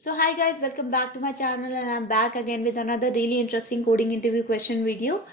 So hi guys, welcome back to my channel and I'm back again with another really interesting coding interview question video.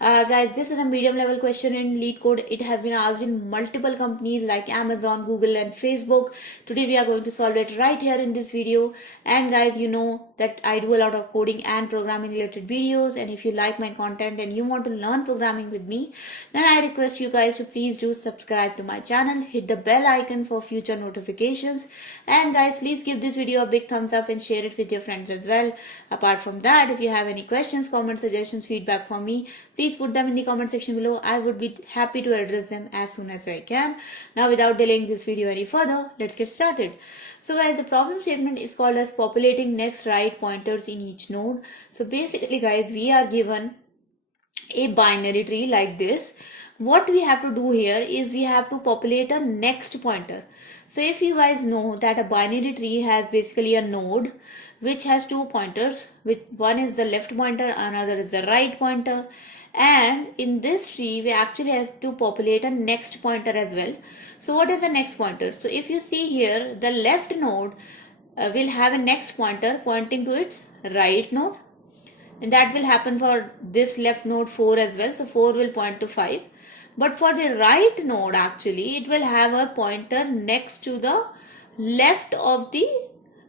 Guys, this is a medium level question in Leetcode. It has been asked in multiple companies like Amazon, Google and Facebook. Today we are going to solve it right here in this video. And guys, you know that I do a lot of coding and programming related videos, and if you like my content and you want to learn programming with me, then I request you guys to please do subscribe to my channel, hit the bell icon for future notifications, and guys please give this video a big thumbs up and share it with your friends as well. Apart from that, if you have any questions, comments, suggestions, feedback for me, please put them in the comment section below. I would be happy to address them as soon as I can. Now without delaying this video any further, let's get started. So guys, the problem statement is called as populating next right pointers in each node. So basically guys, we are given a binary tree like this. What we have to do here is we have to populate a next pointer. So if you guys know that a binary tree has basically a node which has two pointers, with one is the left pointer, another is the right pointer, and in this tree we actually have to populate a next pointer as well. So what is the next pointer? So if you see here, the left node will have a next pointer pointing to its right node, and that will happen for this left node 4 as well. So 4 will point to 5, but for the right node actually it will have a pointer next to the left of the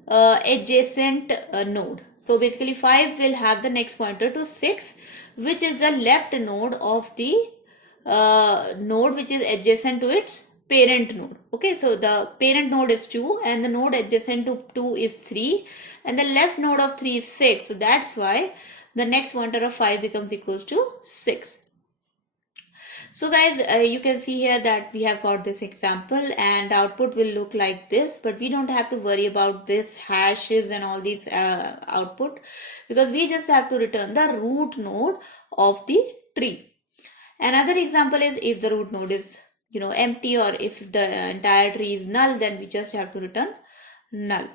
adjacent node. So basically 5 will have the next pointer to 6, which is the left node of the node which is adjacent to its parent node. Okay, so the parent node is 2 and the node adjacent to 2 is 3 and the left node of 3 is 6. So that's why the next pointer of 5 becomes equals to 6. So guys, you can see here that we have got this example and the output will look like this, but we don't have to worry about this hashes and all these output, because we just have to return the root node of the tree. Another example is if the root node is empty, or if the entire tree is null, then we just have to return null.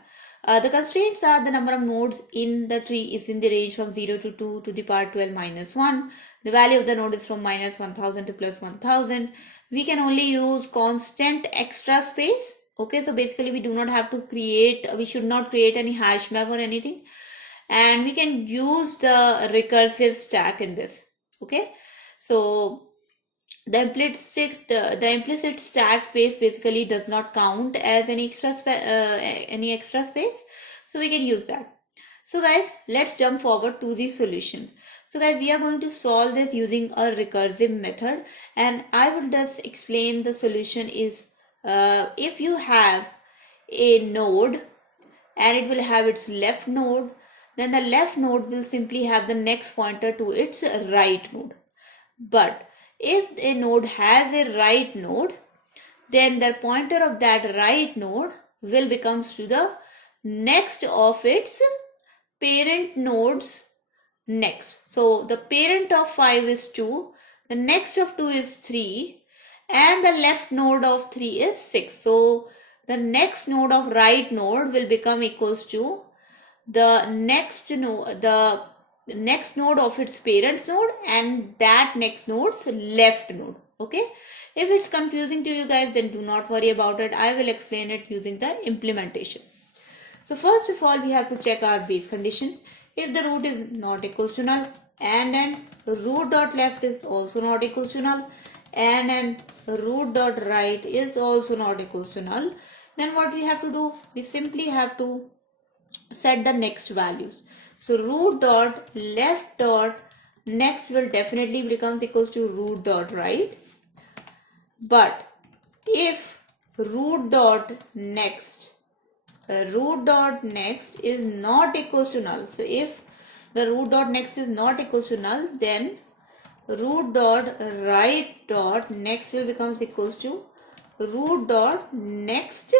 The constraints are the number of nodes in the tree is in the range from 0 to 2 to the power 12 minus 1. The value of the node is from minus 1000 to plus 1000. We can only use constant extra space. Okay, so basically we do not have to we should not create any hash map or anything. And we can use the recursive stack in this. Okay, so the implicit stack space basically does not count as any extra space, so we can use that. So guys, let's jump forward to the solution. So guys, we are going to solve this using a recursive method, and I will just explain the solution is if you have a node and it will have its left node, then the left node will simply have the next pointer to its right node. But if a node has a right node, then the pointer of that right node will becomes to the next of its parent nodes next. So the parent of 5 is 2, the next of 2 is 3, and the left node of 3 is 6. So the next node of right node will become equals to the next node, the next node of its parent node, and that next node's left node. Okay, if it's confusing to you guys, then do not worry about it. I will explain it using the implementation. So first of all, we have to check our base condition. If the root is not equals to null, and then root dot left is also not equals to null, and then root dot right is also not equals to null, then what we have to do, we simply have to set the next values. So root dot left dot next will definitely becomes equals to root dot right. But if root dot next is not equals to null, so if the root dot next is not equals to null, then root dot right dot next will becomes equals to root dot next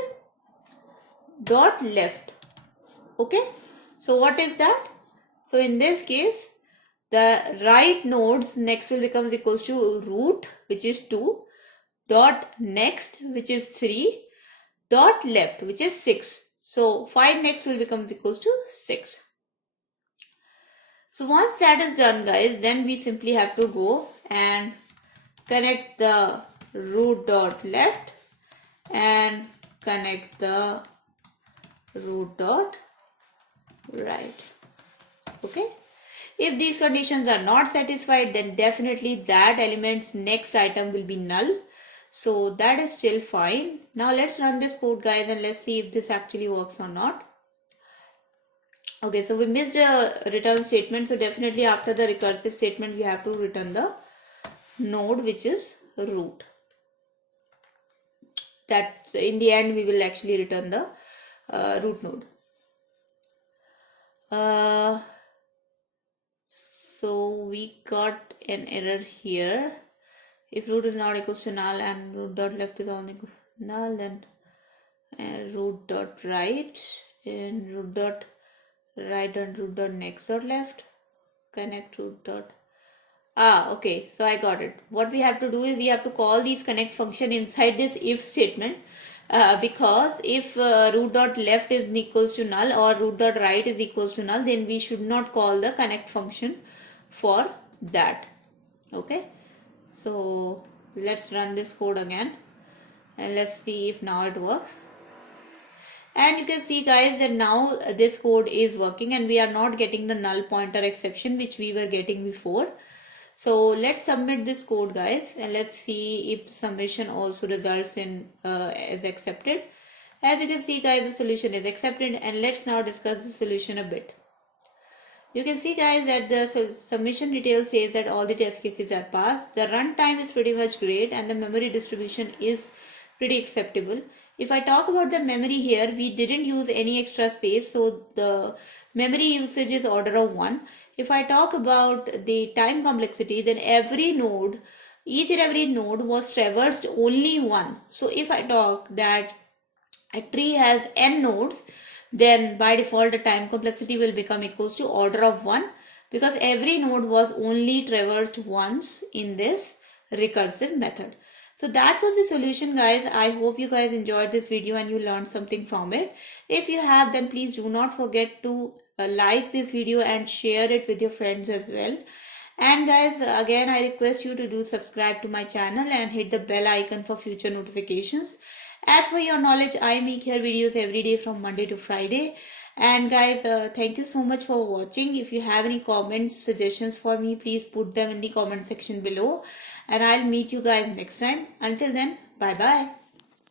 dot left. Okay, so what is that? So in this case, the right nodes next will becomes equals to root, which is 2, dot next, which is 3, dot left, which is 6. So 5 next will becomes equals to 6. So once that is done guys, then we simply have to go and connect the root dot left and connect the root dot right. Okay. If these conditions are not satisfied, then definitely that element's next item will be null. So that is still fine. Now let's run this code, guys, and let's see if this actually works or not. Okay, so we missed a return statement. So definitely after the recursive statement, we have to return the node, which is root. That in the end, we will actually return the root node. So we got an error here. If root is not equals to null and root dot left is only equals to null, then root dot right and root dot right and root dot next dot left connect root dot. Okay, so I got it. What we have to do is we have to call these connect function inside this if statement, because if root dot left is equals to null or root dot right is equals to null, then we should not call the connect function for that. Okay, so let's run this code again and let's see if now it works. And you can see, guys, that now this code is working and we are not getting the null pointer exception which we were getting before. So let's submit this code, guys, and let's see if the submission also results in as accepted. As you can see, guys, the solution is accepted, and let's now discuss the solution a bit. You can see, guys, that the submission detail says that all the test cases are passed. The runtime is pretty much great and the memory distribution is pretty acceptable. If I talk about the memory here, we didn't use any extra space, so the memory usage is order of 1. If I talk about the time complexity, then each and every node was traversed only 1. So if I talk that a tree has n nodes, then by default the time complexity will become equals to order of 1, because every node was only traversed once in this recursive method. So that was the solution, guys. I hope you guys enjoyed this video and you learned something from it. If you have, then please do not forget to like this video and share it with your friends as well. And guys, again, I request you to do subscribe to my channel and hit the bell icon for future notifications. As per your knowledge, I make here videos every day from Monday to Friday. And guys, thank you so much for watching. If you have any comments, suggestions for me, please put them in the comment section below. And I'll meet you guys next time. Until then, bye bye.